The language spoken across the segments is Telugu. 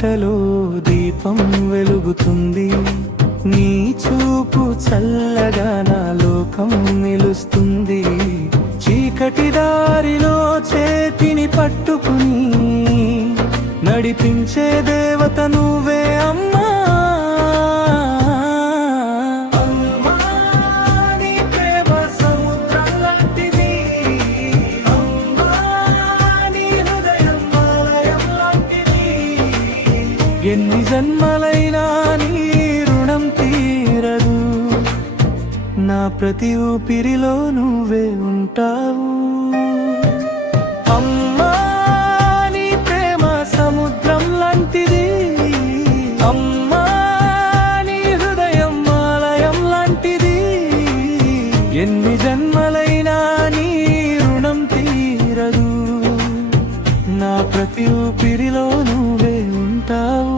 మాటలో దీపం వెలుగుతుంది, నీ చూపు చల్లగా నా లోకం నిలుస్తుంది. చీకటి దారిలో చేతిని పట్టుకుని నడిపించే దేవత నువ్వే అమ్మా. ఎన్ని జన్మలైనా నీ రుణం తీరదు, నా ప్రతి ఊపిరిలో నువ్వే ఉంటావు. అమ్మా నీ ప్రేమ సముద్రం లాంటిది, అమ్మా నీ హృదయం ఆలయం లాంటిది. ఎన్ని జన్మలైనా నీ రుణం తీరదు, నా ప్రతి ఊపిరిలో నువ్వే ఉంటావు.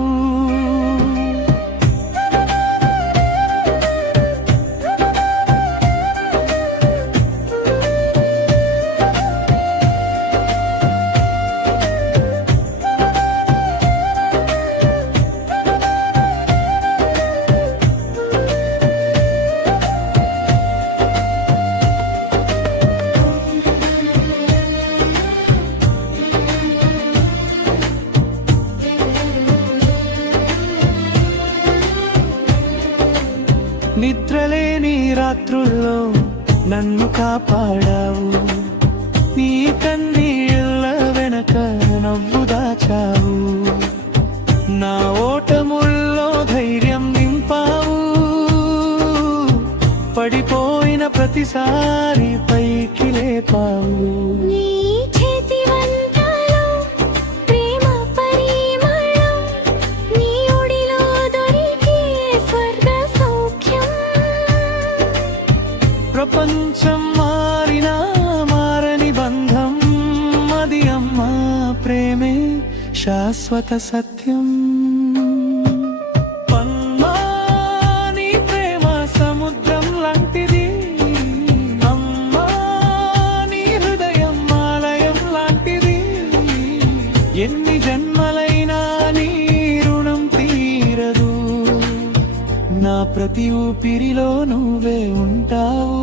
నిద్రలేని రాత్రుల్లో నన్ను కాపాడావు, నీ కన్నీళ్ళ వెనక నవ్వు దాచావు. నా ఓటముల్లో ధైర్యం నింపావు, పడిపోయిన ప్రతిసారి పైకి లేపావు. ప్రపంచం మారినా మారని బంధం అది అమ్మా ప్రేమే శాశ్వత సత్యం. అమ్మా నీ ప్రేమ సముద్రం లాంటిది, అమ్మా నీ హృదయం ఆలయం లాంటిది. ఎన్ని జన్మలైనా నీ రుణం తీరదు, నా ప్రతి ఊపిరిలో నువ్వే ఉంటావు.